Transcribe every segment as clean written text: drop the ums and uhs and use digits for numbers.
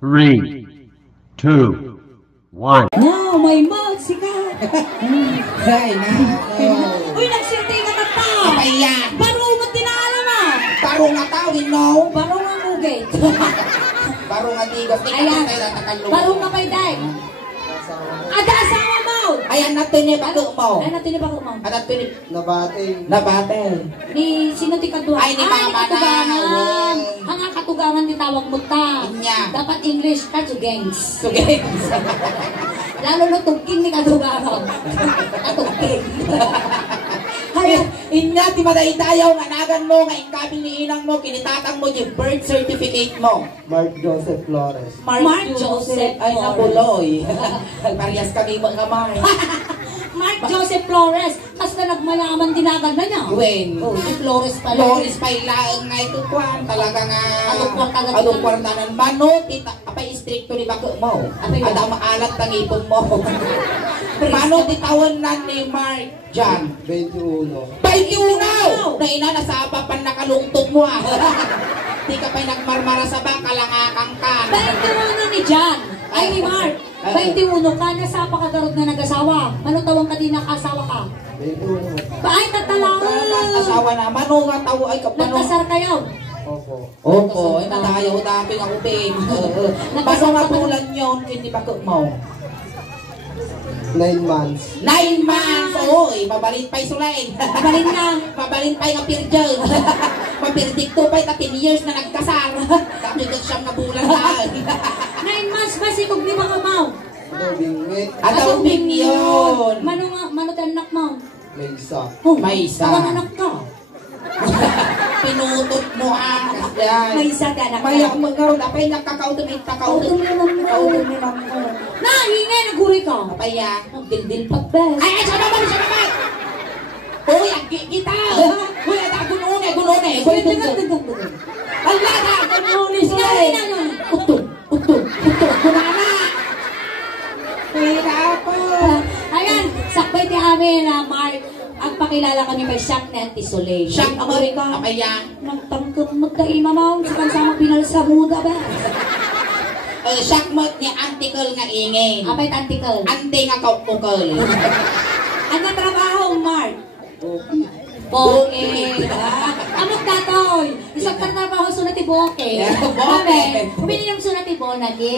3, 2, 1. Now, may sikat. Ay, na. Uy, nagsinti na ka ta. Abay yan. Baro mo tinaalam ah. Baro nga tao, you know? Baro nga mugay. Baro nga digos. Ayan. Baro nga pa'y day. Ada asawa mo. Ayan natin ni bago mo. Ay, natin ni bako mo. At natin ni... Nabate. Nabate. Ni sino ti kadua? Ay, ni mama katugangan. na. Ang katugangan ni tawag mo ta. Inya. Dapat English ka to gangs. Sige. Lalo na tugking ni katugangan. Katugking. Ay, inya, ti maday tayo, nganagan mo, nga ingkabing ni inang mo, kinitatang mo yung birth certificate mo. Mark Joseph Flores. Mark Joseph Ay, Flores. napuloy. Parehas kami mga kamay. Mark Joseph Flores. Kasi na nagmalaman dinagan na niya. Gwen. Oh, si Flores pala. Flores pa ilaang nga ito kwan. Talaga nga. Anong kwartanan? Anong kwartanan? Mano, tita, apay istrikto ni bako mo. Apay At ang maalat ng ipon mo. Mano, titawan na ni Mark John. 21. 21! Na ina, nasaba pa nakalungtod mo ah. Di ka pa'y nagmarmara sa baka, langakang ka. 21 ni John. Ay, ni Mark. 21 ka, nasa pakagarot na nag-asawa. Ano tawang ka din nakasawa ka? 21. Ay, tatalangan. Asawa na. Mano nga tawo ay kapano. Nagkasar kayo. Opo. Opo, ay natayo dami ng ubing. Paano nga tulan yun, hindi bako mo? 9 months. 9 months! Oy, mabalin pa'y sulain. Mabalin na. Mabalin pa'y nga pirjel. Mapirdik to pa'y 10 years na nagkasal. Kami ka siyang nabulan na. 9 months ba si kung di ba kamaw? Adobing wait. Adobing yun. Mano tanak mo? May isa. Oh, May isa. Tawang anak ka. Pinutot mo ang yan. May isa ka anak ka. Maya kung magkaroon, apay nakakautumit, Kautum nakautumit. naman mo. Kautumit naman mo. Na, hingay, naguri ka. Apay ya. Dildil pagbes. Ay, siya naman, siya naman! Uy, ang kita! Uy, at agunune, agunune. Uy, Dildil. Allah na, agunune sila. Utong. Kunana! Kaya ako. Ayan, sakbay ti amin na Mark. Ang pakilala kami may Shock na Anti-Soleil. Siya ang Amore ka. apay ya. Nagtangkot magdaima mo. Sa kansama pinalsa muda ba? Sakmot ni antikol nga ingay. Apay antikal. Ante nga kaupukol. Ano trabaho, Mark? Okay. Boke. Amot datoy. Isang trabaho sunat ti Boke. Boke. Pumili ng sunat ti Bonagi.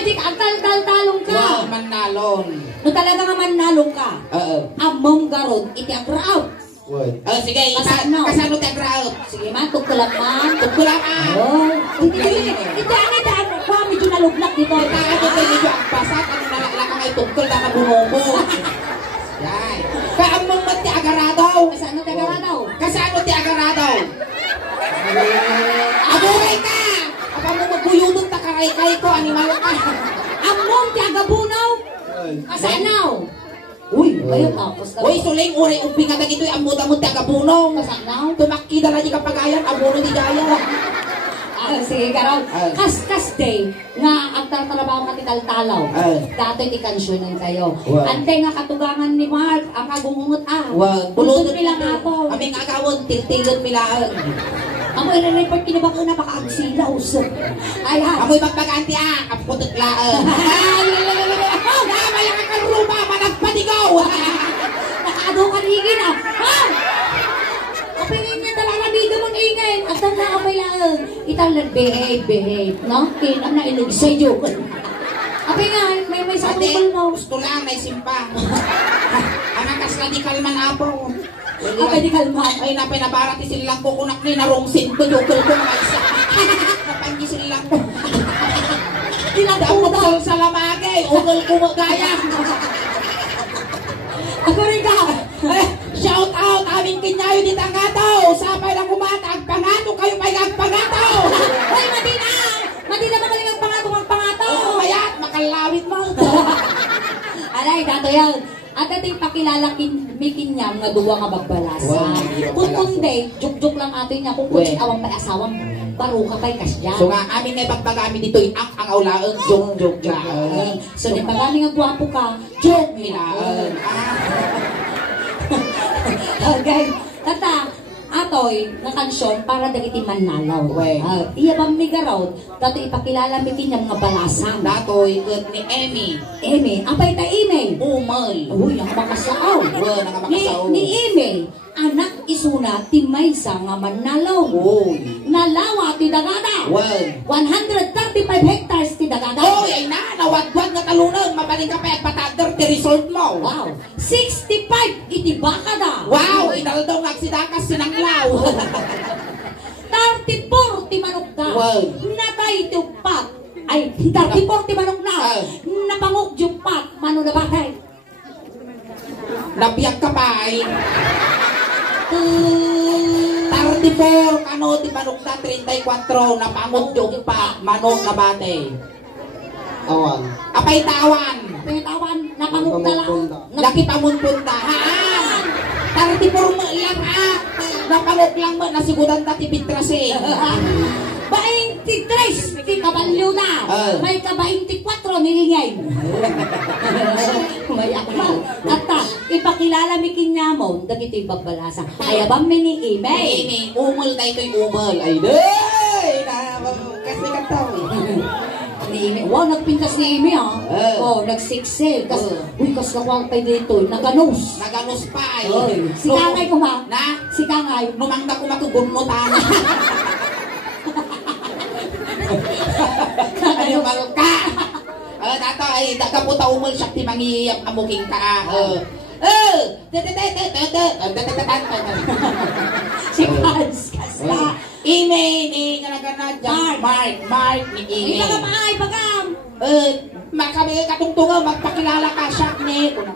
Di ka talong ka. Wow, manalon. No talaga nga manalong ka. Oo. Among garod iti agraw. Wait. Sige, Kasano? kasano tayo graot? Sige man, tugtulan man. Tugkulang ah. Oh, ito ano ko medyo naluglak dito. Tayo ko kayo medyo ang basat. Ano na lang ay tugkol na nabungo. Yan. Kaamong mat ti agaradaw. Kasano taga daw? Kasano ti agaradaw? Abuhay ka! Apa mo magbuyudot ta karay-kay ko, animal ka. Among ti agabunaw. Kasanaw. Uy, kayo tapos ka. Uy, suling uray upi nga dagito ang muda-mud ti agabunong. Kasanaw. Tumakki dala di kapagayan, abuno di daya. Sige, karon. Kas day nga ang trabaho nga ti taltalaw. Dato ti kansyonan kayo. Wow. Ante nga katugangan ni Mark ang kagungungot Wag, Bulunod nila nga to. Aming agawon, tiltilod milaan. Amo i-report kinabang na paka-agsila usap. Ay ha. Amoy magpaganti kaputot laan. Oh, namaya ka karuba, managpadigaw. Nakaado ka higin Ha? Kapingin niya talalabida mong ingay. At ang nakapay lang. Italan, behave. No? Kinam na ilig sa'yo. Kapay nga, may sa Ate, tukol mo. gusto lang, may simpa. Ang akas radikal man apo. Kapay di kalma. Ay, napinabarati silang ko kunak ni narongsin ko, yukol ko na isa. Napangi silang ko. Tinagpudal sa lamagay, ukol ko mo gaya. Ako rin ka. Shout out, aming kinyayo di tangato. Sapay lang kumatag, pangato kayo may agpangato. Hoy, Madina! Madina magaling ang pangato. Mayat, makalawit mo. Alay, dato yan. At ating pakilala mikin niya nga duwa nga bagbalasa. Kung kundi, juk-juk lang atin niya. Kung kundi awang may asawang baro ka kay kasya. So nga, amin na ipagpagami dito, ang aulaang, jok. So, di pagami nga gwapo ka, joke Hilaan. Okay. Tata, ato, datoy nga kansyon para dagiti manlalaw. Well. Iya bang migarod, datoy ipakilala mi kinya mga balasan. Datoy, good ni Emmy. Eme, apay ta ime. Umal. Uy, ang makasaaw. Well, nga makasao. Ni ime, anak isuna ti maysa nga manlalaw. Uy. Nalawa ti dagada. Well. 135 hectares ti dagada. Uy, ay na, nawad-wad nga talunan. Mabaling ka pa at patagder ti resort mo. Wow, 65 iti bakada. Wow, inaldaw nga sidakas sinanglaw. 34 ti manok da. Wow. Natay ti upat. Ay, 34 ti manok na. Ah. Napangok ti upat. Mano na bakay? Nabiyag ka pa ay. 34, kano ti manok na 34, napangot yung pa, manok na bate. Awan. Apay tawan. Pitawan, napangok da lang. Laki pamunpunta. Haan. 34 mo lang ha. Napangok lang mo, nasigudan ka ti Pitrase. 23 ti kabalyo na. Ah. May ka 24 nilingay. May akmal. At ipakilala mi kinyamon dagiti bagbalasa. Ayabam mi ni ime. Ini, umul na ito'y umul. Ay, day! Kasi kantaw eh. Ni ime. Wow, nagpintas ni ime ha. Ah. Oh, nagsiksik. Uy, kas kakwang tayo dito. Naganos. Naganos pa ay. Oy, si Kangay ko ma. Na? Si Kangay. Numangda ko matugunutan. Ano ka? Dato ay dagaputa umul siya ti mangiyap amuking ka. Si Kans. Kasta. Ime ni ganaganad Mark ni Ime. Ika ka maay pagam. Makabigay katungtungan magpakilala ka siya ni umul.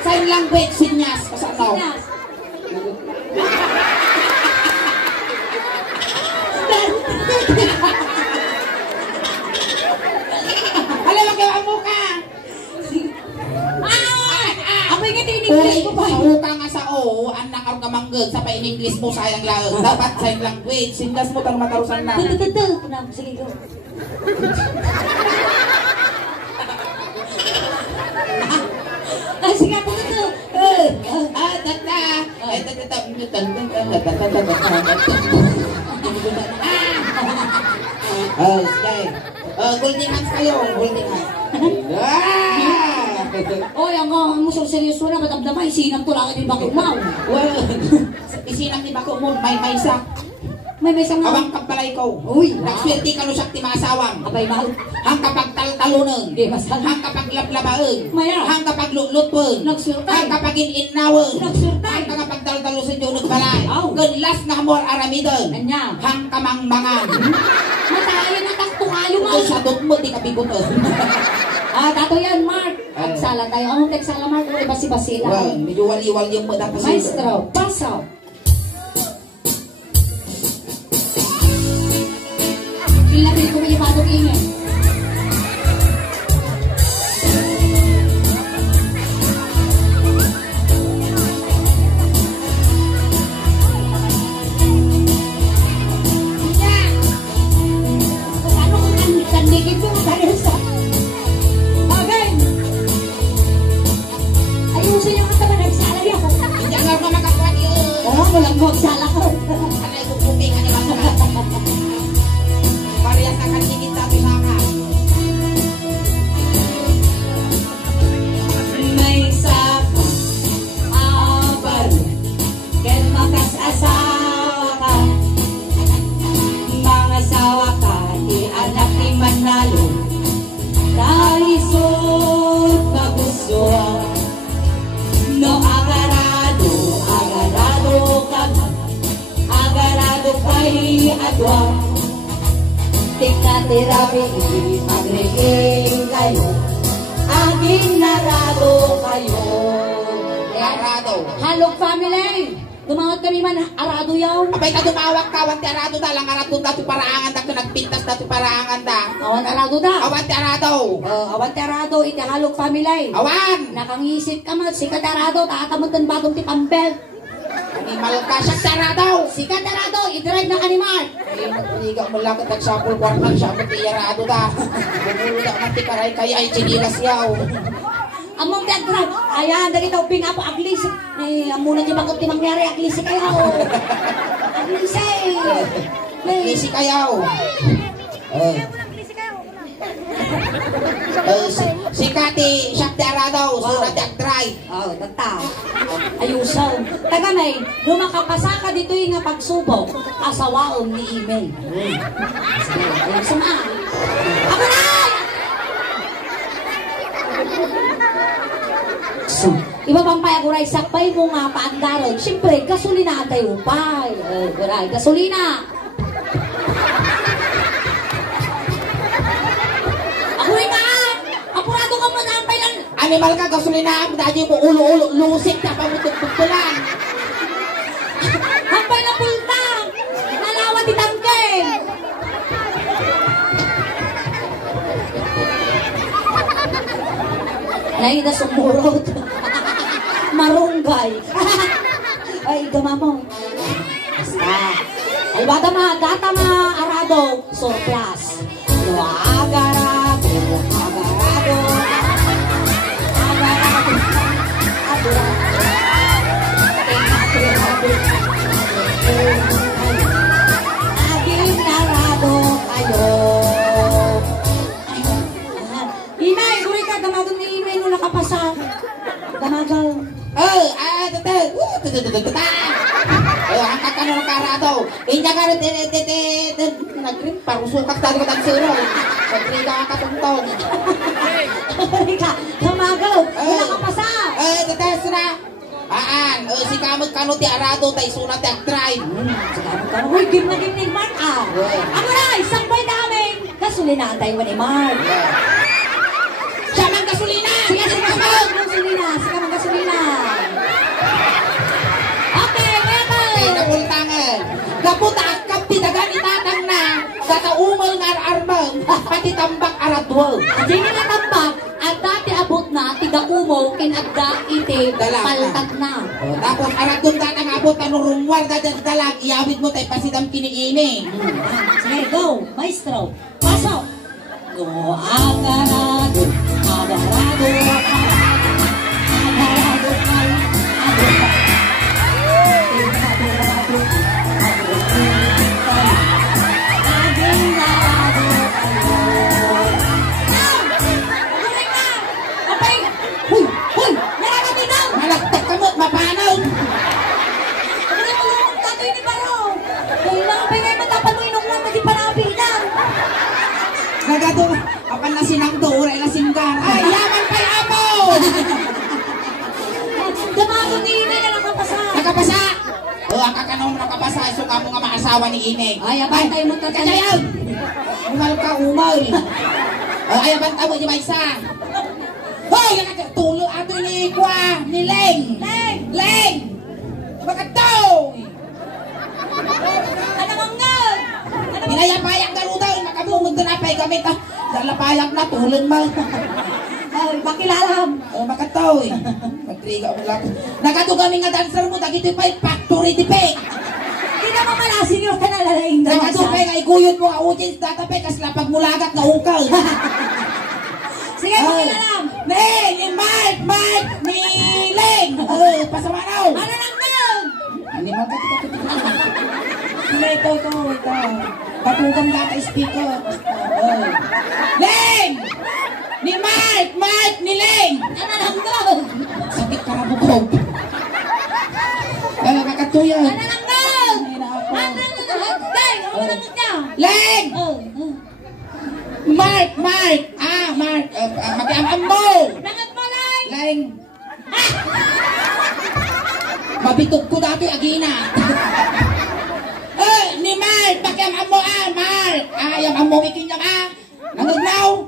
Sign language sinyas kasano. Alam mo kayo ang muka. Apa nga din English ko pa? Muka nga sa o, anak ang kamanggag sa pa in English mo sayang lang. Dapat sign language. Sindas mo kang matarusan na. Sige ko. Sige ako ito. Golden hands kayo, golden hands. Oy, ang musol seryoso na madamdamay sinang tulangan ni Bakit Mau. Well, isinang ni Bako mo, may maysa. May isang Awang kapalay ko. Uy, Nagswerte ka no siya ti masawang. abay mahal. Hang kapag taltalunan. Di masal. Hang kapag laplabaen. Maya. Hang kapag lutlutwen. Nagsurtay. Hang kapag ininawen. Nagsurtay. Hang kapag taltalo sa diyo nagbalay. Aw. Ganlas na hamor aramidon. Anya. Hang kamangmangan. Matayo na takto kayo Ito Mau. sa dot mo di kabigoton. Dato yan, Mark. Agsala tayo. Ang teksala, Mark. Uy, basi-basi Well, lang. medyo wali-wal yung mo dapat sa Maestro, paso. Ilapit ko may ipadong ingin. Ano kung kandigin ko dahil sa... Again! Ayusin yung mga nagsala niya. Jangan ka makakuha niyo. Oo, walang magsala ko. Anay kong kuping ano lang ka. Parehas na kandigit sa pinaka. May saka, abar, ken makas-asawa ka. Mga asawa ka, di anak ni Manalo. Dahisot kagustuhan. No agarado, agarado ka. Agarado kay adwa. Tingkatirabi, magriging kayo. Aging narado kayo. Arado. Halog family! Tumawag kami man, arado yaw. Abay ka dumawag ka, awan ti arado da, lang arado da, ti paraangan da, nagpintas da, ti paraangan da. Awan arado da. Awan ti arado. Awan terado, iti halog family. Awan. Nakangisit ka man, sikat arado, tatamutan bagong ti pampel. Animal ka siya ti arado. Sikat arado, i-drive na animal. Iga mo lang katag sapul kwarnan siya, mo ti arado da. Bumulo da man ti karay kaya ay chinilas yaw. Among teatro. Ayan, dari tao ping apo aglis. Ay, amuna di bakit mangyari aglis kayo. Aglis Lisi kayo. Si Kati siya daradaw, surat ang try. Oh, tata. Ayusaw. Taga may, lumakapasa ka dito yung nga pagsubok. Asawaon ni email. Sige, ayusaw na. Ako na! So, iba pang payaguray, sakpay mo nga paandaron. Siyempre, gasolina tayo upay. Guray, gasolina. Ako rin ka! Apurado ka mo na ang pailan. Animal ka, gasolina, dahil mo ulo-ulo, lusik na pamutog-tugulan. Hampay na pulta! Nalawa di tangke! Naida sumurot. Marunggay. Ay, gama mo. Basta. Ay, bata ma, data ma, arado, surplus. Agarado, agarado. Agarado. Aging narado kayo. Inay, guri ka, gamagon ni Inay nung nakapasa. Gamagal. Ang kakano ng karado. Inya ka rin, nagrin, parusukak dali ko ng siro. Nagrin ka katuntong. Guri ka, gamagal. Nung nakapasa. Tetes na. Si kamag kano ti arado, tay sunat ti agtry. Uy, game na game ni Mark ah. Ako na, isang boy namin. Gasolina tayo ni Mark. Siya mang gasolina! Sige, sige, gasolina. Sige, gasolina. Okay, Ay, metal. napultangan. Kaputa, kapitagan itatang na. Kataumal nga armang, pati tambak aradwal. Di nga tambak, at dati abot na, tiga umo, kinagda iti, Dalag na. paltat na. Tapos aradong tatang abot, anong rumwar dadan dalag, iawit mo tayo pasidam kiniini. Sige, go, maestro. Pasok. Go, agarado, agarado, agarado, Malagtak ka mo't mapanaw. Nagado, apan na sinakdo, uray na singgar. Ay, yaman pa'y apo! Nakapasa! Ang kakanaw mo nakapasa, so ka mo nga maasawa ni Inig. Ay, abantay mo tatay. Kajayaw! Umal ka, umal. Ay, abantay mo, di ba isa? Hoy, tulo ato ni Kwa, ni Leng. Leng! Bakit to? Pinayapayak ka ro daw, makabungod ka na pa'y gamit ah. Dalapayak na, tulong mo. Bakilalam. Bakit to? Magtriga ko lang. Nagatugaming nga dancer mo, dagito pa'y factory di pa'y. Hindi na mamalasin yung kanalalaing daw. Nagatupay ka, iguyod mo ang audience datapay, kas lapag mulagat na ukal. Sige, bakilalam. Neng, ni Mark, ni Leng. Pasamanaw. Ano lang nun? Hindi mo ito. Patugam na ka speaker. Leng! Ni Mark, ni Leng. Ano lang nun? Sakit ka na bukog. Kakatuya. Ano lang nun? Ano lang nun? Day, ano lang nun niya? Leng! Mark! Mark! Mag-iamam mo! Nangat mo lang! Leng! Mabitog ko dati agina. Ni Mark! Mag-iamam mo Mark! Ayamam mo ikinyam Nangagnaw!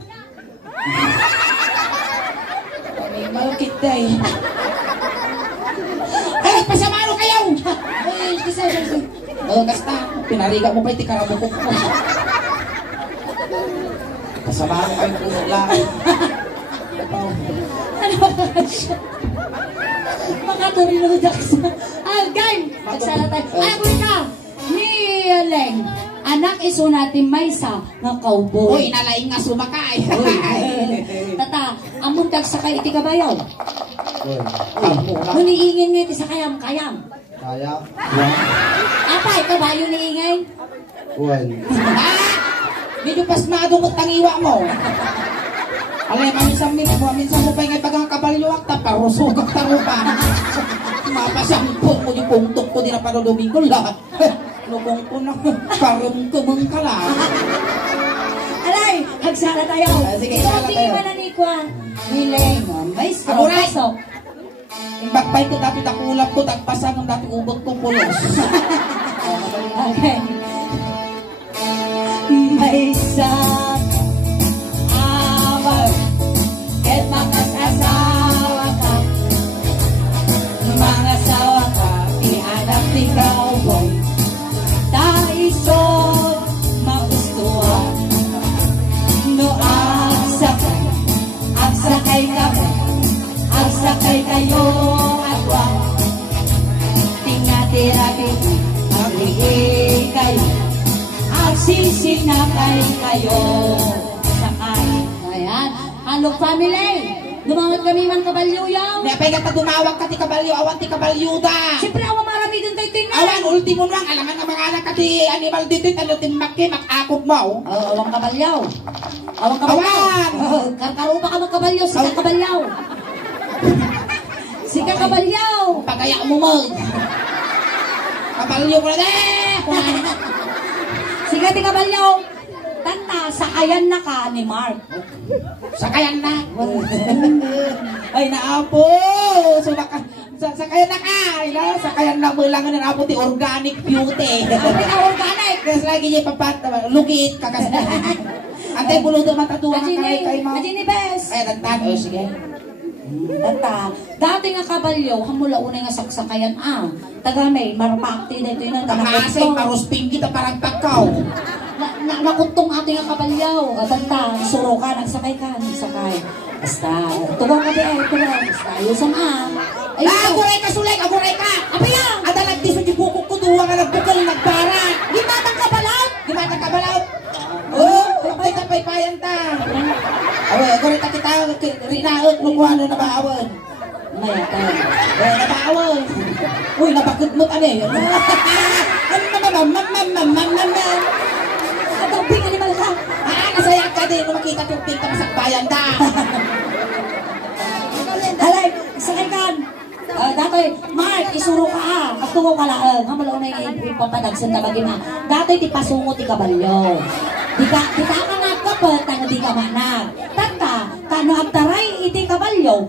Malukit day. Pasamano kayo! Kasta, pinariga mo pa iti karabukok mo. Pasamano kayo po lang. Ano ba siya? Makaturiludak sa... game! Magsala tayo. Ay, kulit ka! Ni Leng, anak iso natin Maysa nga cowboy. Uy, nalaing nga sumakay. Tata, among dagsakay iti kabayo. Wen. Huniingin nga iti sa kayam-kayam. Kaya. Apay, kabayo niingay. Wen. Medyo pasmado mo tangiwa mo. Alay, minsan mo pa ngay pagang kabalyuak, taparusog ang tarupan. Mapasampot mo yung pungtok ko din na para Domingo la. Lukong ko na, parang kumang ka lang. Alay, hagsala tayo. Sige, hagsala tayo. Ito, na ni Kwan. Mileng, may straw. Aburay! Pasok. Bagbay ko dati nakulap ko, tagpasan ng dati ubot kong pulos. Okay. May isang awag at makasasawa ka. Mga sawa ka, tihanap ni cowboy. Taisod, magustuhan. No, agsakay kami. Agsakay kayo agwa. Tingatirabi, maglihi kayo. Agsisinakay kayo. Sakay. Ayan. Halog family. Dumangat kami man kabalyo-yaw. Napay ka dumawag ka ti kabalyo, awan ti kabalyuda. Siyempre ako marami din tayo tingnan. Awan, ultimo lang, alangan na mga anak ka ti animal ditit, ano timaki, makakog mo. Awang kabalyaw. Awang kabalyaw. Awan! Karkaro pa ka magkabalyaw. Sika kabalyaw. Sika kabalyaw. Pagaya mo mo. Kabalyo ko na Sika ti kabalyaw. Tanda, sakayan na ka ni Mark. Sakayan na. Ay, naapo. Sakayan na ka. Sakayan na mo lang na naapo ti organic beauty. Ano ka organic? Kasi lagi niya papat, lugit, kakas. Antay buludo matatuwa ka kay mo. Adini Bes. Ay, tagtag. O, sige. Tata, dati nga kabalyo, hamula unay nga saksakayan tagamay, marapakti na ito yun. Tamasay, parusping kita parang pagkaw. Nakuntong ating nga kabalyaw. Tanta, suro ka, nagsakay ka, nagsakay. Basta, tugaw ka di ay, tugaw. Basta, ayusan Aguray ka, sulay, aguray ka. Apa yan? Ada nagdiso di bukok ko, duwa nga nagbukal, nagbara. Gimatang kabalaw? Gimana ka balaw? Oh, kapay kapay payan ta. Awe, aguray ta kita, rinaot, nungguano na baawan. Maya tayo. Nabaawan. Uy, napakit mo ka na eh. Katubing animal ka. Nasaya ka din, kung makita yung pinta masakbayan ta. Halay, sakay kan. Datoy, Mark, isuro ka At tungo ka lang. Hamalaw na yung ipapadagsan na bagina. Datoy, ti pasungo ti kabalyo. Di ka manag kapag, tanga di ka manag. Tata, kano agtaray iti kabalyo.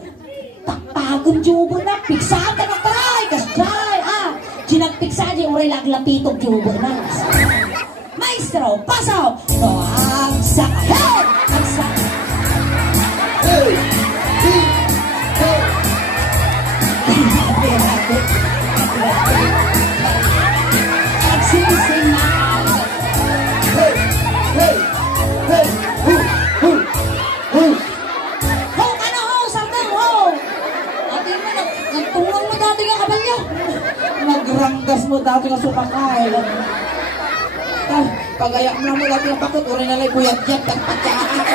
Takpagom jubo na, piksaan ka nagtaray. Kasjay, Ginagpiksa di uray laglapitog jubo na. Maestro, pasaw! No, ang sakay! Ang sakay! Hey! Hey! Hey! Hey! Hey! Ho, ano ho, sardang ho! Ating mo, nagtungong mo dati nga kabalyo. Nagranggas mo dati nga sumakay. Pagaya mo na mo dati nga bakit, uray nalay buyat-yat at patyaan.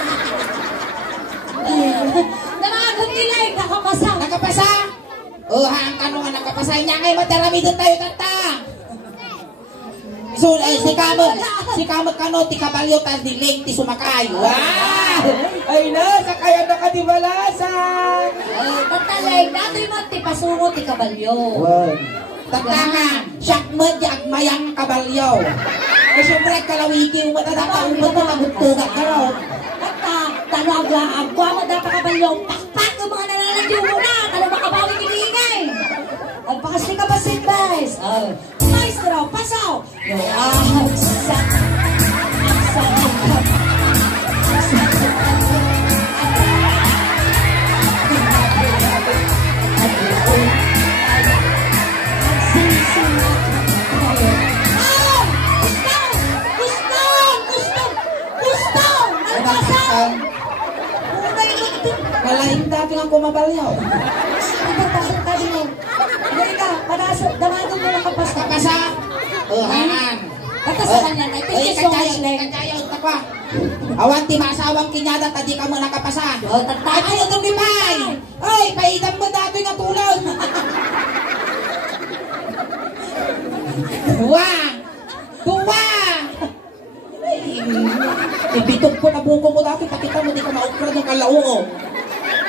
Namaagod nila eh, kakapasa. Nakapasa? Oh, haang kano nga nakapasa niya ngayon, matarami doon tayo tata. So, si Kamot kano, ti kabalyo, tas dilig, ti sumakay. Wow! Ay na, sakayan na ka di balasan. Tatalay, dati mo, ti pasungo, ti kabalyo. Tatangan, siyak mo di agmayang kabalyo. Ay, siyempre, kalawiki, matatataon mo ito, nagtugat ka raw. Tanong agwa mo dapat kabalyo. Pakpak ang mga nananadyo mo na. Tanong makabawi kiningay. Agpakasli ka pa sin, guys. Maestro, pasaw. Malaing dati nga kumabalyo. Ipagpasok ka din mo. Hindi ka, damadong mo lang kapas. Kapasa? Haan. Katas sa kanya na. Ito yung Kacayaw, takwa. Awan ti masawang kinyada tadi ka mo nakapasan. O, Ay, tatay. ano itong gipay? Ay, paidam mo dato'y nga tulog. Buwang! Buwang! Ibitog ko na buko mo dati, pakita mo, di ka maukra ng kalao.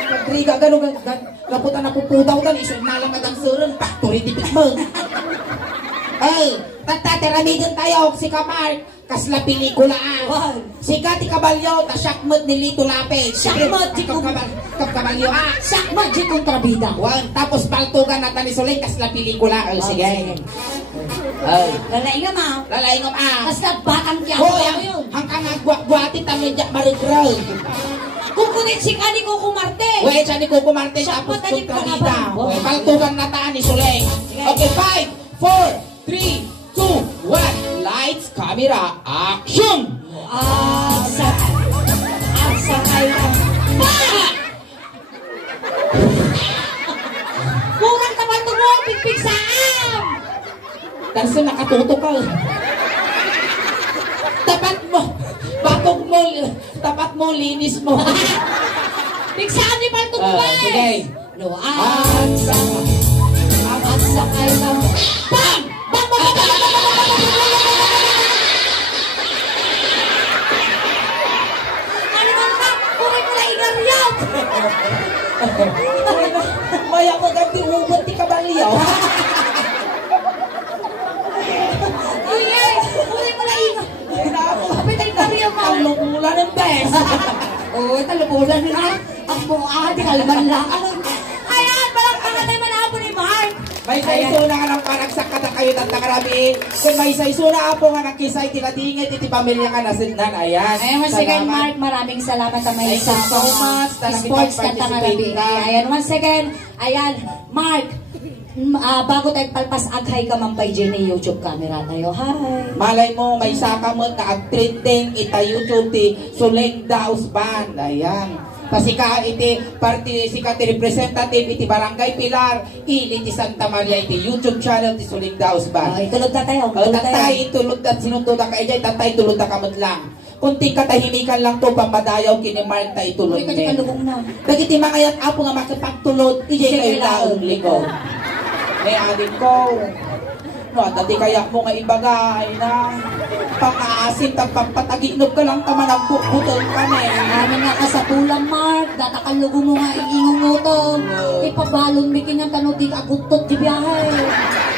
Kadriga, gano'n, gaputan na pupudaw ka, isog na lang nagang surun, factory tipit mo. Ay, tataramidin tayo, si Kamar, kasla pelikula ah. Si Kati Caballo, tasyakmot ni Lito Lapid. Syakmot, di kong Caballo ah. Sakma, di kong trabida. Tapos paltugan na tani Suling, kasla pelikula. Ay, sige. Ay, Lalay nga ma. lalaingom ah. Basta batang kya Hoy, ko yun. hanggang nagbuati tayo dyan marigral. Kukunin si Kani ko kumarte. Wait, siya ni Coco Marte Siya tapos po, tani kung ko nga trabida. ba? Paltugan na taan ni Suling. Okay, 5, 4, 3, 2, 1. Lights, camera, action! Asa kayo. Kurang naman ito mo, pigpig saan? Kasi nakatuto ka. Tapat mo, linis mo. Pig saan ni Paltong ba? Sige. No, asa kayo na. Bam! Bam! Bam! Bam! Bam! Ano man ka? Kuray mo na inaryaw! Maya maganti ugot ti Caballo. Kuray mo na inaryaw! Kapit ay inaryaw mo! Ang lumulan ng bes. Oo, talubulan na. Ang buka, di kalman lang. Ayan, parang pangatay manapon ni Mark. May saiso na nga ng paragsak ka na kayo ng nakarami. Kung may saiso na po nga nakisay, tinadingit, iti pamilya ka na sindan. Ayan. Ayan, once again, Mark, maraming salamat sa may Thank you so much. sports ka tangarabi. Ayan, once again, ayan, Mark, bago tayo palpas, aghay ka mampay dyan ni YouTube camera tayo. Hi! Malay mo, may saka mo na trending ita YouTube ti Suling Daos Band. Ayan. Kasi ka iti party si ka ti representative iti Barangay Pilar ili ti Santa Maria iti YouTube channel ti Suling Daos Band. Okay, tulog na tayo. Kalau tatay tulog at sinunod na ka ijay tatay tulog na kamot lang. Kunting katahimikan lang to pamadayaw kini Mark ta itulog Uy, kasi ni. kalugong na. Dagiti mga yan apo nga makipagtulod ijay kayo laong liko. May adik ko. No, dati kaya mo nga ibagay na pang-aasim tagpampataginog ka lang tamanagputol kami. Amin nga ka sa pulang, Mark. Datakalugo mo nga iingungutong. Ipabalon mi kinyang tanong di ka agutot di biyahe.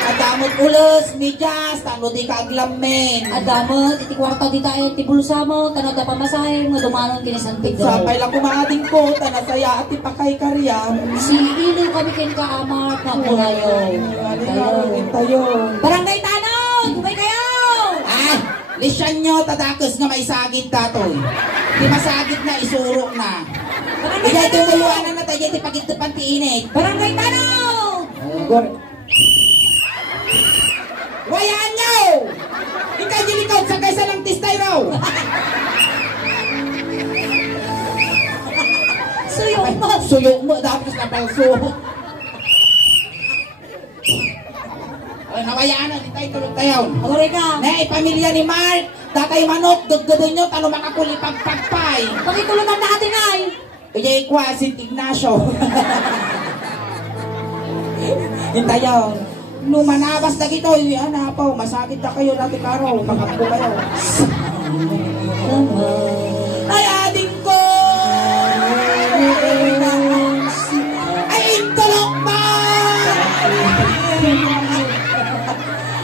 Adamot ulos, midyas, tano di ka aglamen. Adamot, iti kwarta di tayo, ti bulsa mo, tanong da pamasahe, mga dumanon kinisantig daw. Sapay lang kumading ko, tanasaya at ipakay karyam. Si Ilo kami kin ka, Mark, na pulayo. Tayo. Barangay Tanong! Gumay kayo! Ah, lisyan nyo, tadakos nga may sagit datoy. Di masagit na, isurok na. Ijay tumuluanan na tayo, di pagitupan ti init. Barangay Tanong! Wayaan nyo! Ikay jilikod sa kaysa lang tistay raw. Suyok mo! Suyok mo, dapat na palso. Ay, nawayaan na, di tayo tulog tayo. Agore ka! Nay, pamilya ni Mark, datay manok, gagabon nyo, talo makakulipagpagpay. Pakitulunan natin ay! Iyay kwa, si Ignacio. Hintayaw. Nung manabas na gito, yan na po, masakit na kayo natin karo, makapko kayo. Ay, ading ko! Ay, intulok ba?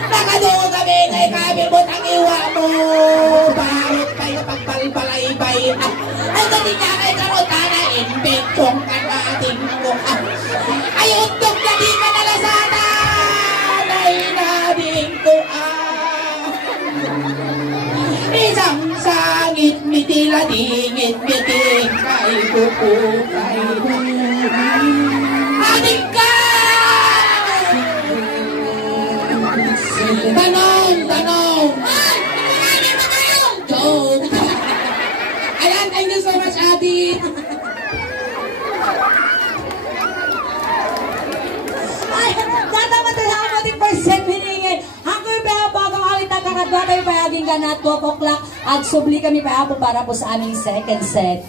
Nakadungo kami, ngay kami mo, tangiwa mo. Barot tayo pagpalpalaybay. Ay, dali ka kay karotana, imbentong ka natin mo. Ay, untog na di ka nalasada. Ay, nabing ko isang sangit, mitila, dingit, miting, kay buko, kay buko. Adik ka! Tanong! Ay! Ano ba kayo? Joke! Ayan, thank you so much, Adi! Ay, tatamatala ako din for 7 minutes. Hanggang ba bago kami nagbatay payaging ka na 12 o'clock at subli kami pa po para po sa aming second set.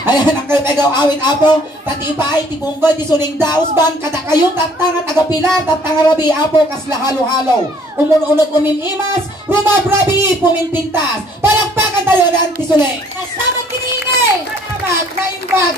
Ayan ang kayo pegaw awit apo, tatibay, tibunggoy, tisuling daos bang, katakayo, tatangat, agapilar, tatangarabi apo, kasla halo-halo. Umununod umimimas, rumabrabi, pumintintas. Palakpakan tayo ng tisuli. Kasama kiningay! Salamat, maimbag,